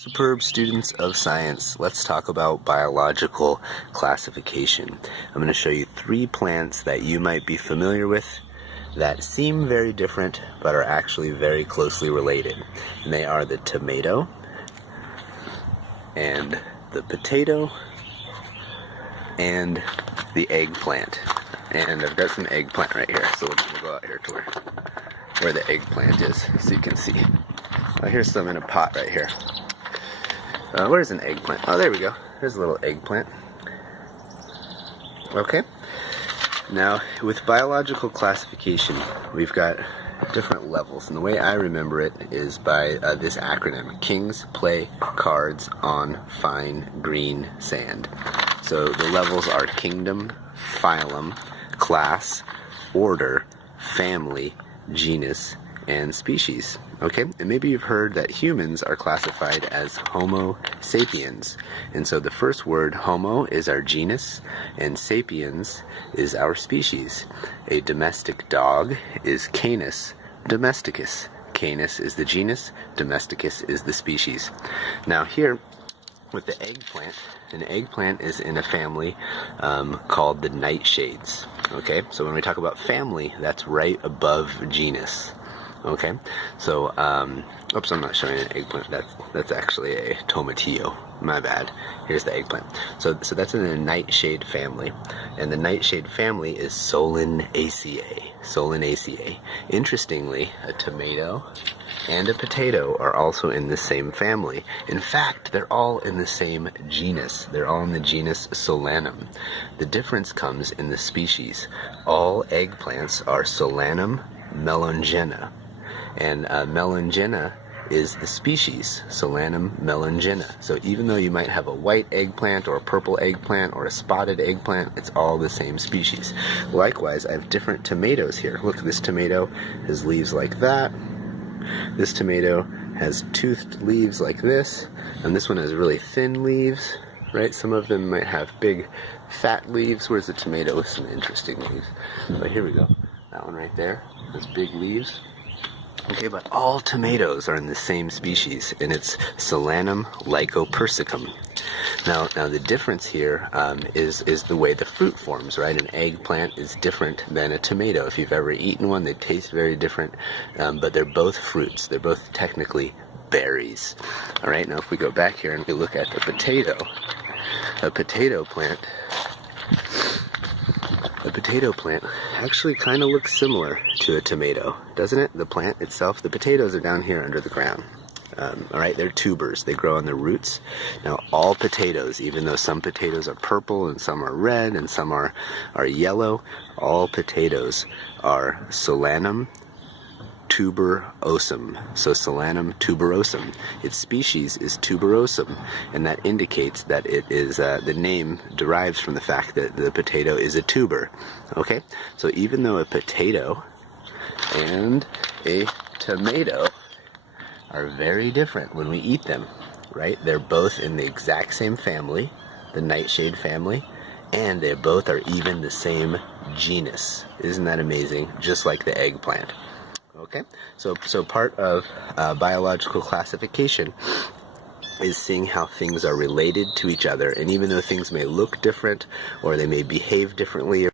Superb students of science, let's talk about biological classification. I'm going to show you 3 plants that you might be familiar with that seem very different but are actually very closely related. And they are the tomato and the potato and the eggplant. And I've got some eggplant right here, so we'll go out here to where the eggplant is so you can see. Here's some in a pot right here. Where's an eggplant? Oh, there we go. There's a little eggplant. Okay. Now, with biological classification, we've got different levels. And the way I remember it is by this acronym. Kings play cards on fine green sand. So the levels are kingdom, phylum, class, order, family, genus, and species. Okay, and maybe you've heard that humans are classified as Homo sapiens. And so the first word, homo, is our genus, and sapiens is our species. A domestic dog is Canis domesticus. Canis is the genus, domesticus is the species. Now here, with the eggplant, an eggplant is in a family called the nightshades. Okay, so when we talk about family, that's right above genus. Okay, so, oops, I'm not showing an eggplant. That's actually a tomatillo. My bad. Here's the eggplant. So that's in the nightshade family, and the nightshade family is Solenaceae. Solenaceae. Interestingly, a tomato and a potato are also in the same family. In fact, they're all in the same genus. They're all in the genus Solanum. The difference comes in the species. All eggplants are Solanum melongena. And melongena is the species, Solanum melongena. So even though you might have a white eggplant or a purple eggplant or a spotted eggplant, it's all the same species. Likewise, I have different tomatoes here. Look, this tomato has leaves like that. This tomato has toothed leaves like this. And this one has really thin leaves, right? Some of them might have big fat leaves, whereas the tomato with some interesting leaves. But here we go. That one right there has big leaves. Okay, but all tomatoes are in the same species, and it's Solanum lycopersicum. Now the difference here is the way the fruit forms, right? An eggplant is different than a tomato. If you've ever eaten one, they taste very different, but they're both fruits. They're both technically berries. All right, now if we go back here and we look at the potato, a potato plant actually kind of looks similar to a tomato, doesn't it? The plant itself, the potatoes are down here under the ground. Alright, they're tubers. They grow on the roots. Now, all potatoes, even though some potatoes are purple and some are red and some are yellow, all potatoes are Solanum tuberosum. So Solanum tuberosum. Its species is tuberosum, and that indicates that it is, the name derives from the fact that the potato is a tuber. Okay? So even though a potato and a tomato are very different when we eat them, right? They're both in the exact same family, the nightshade family, and they both are even the same genus. Isn't that amazing? Just like the eggplant. Okay, so part of biological classification is seeing how things are related to each other, and even though things may look different or they may behave differently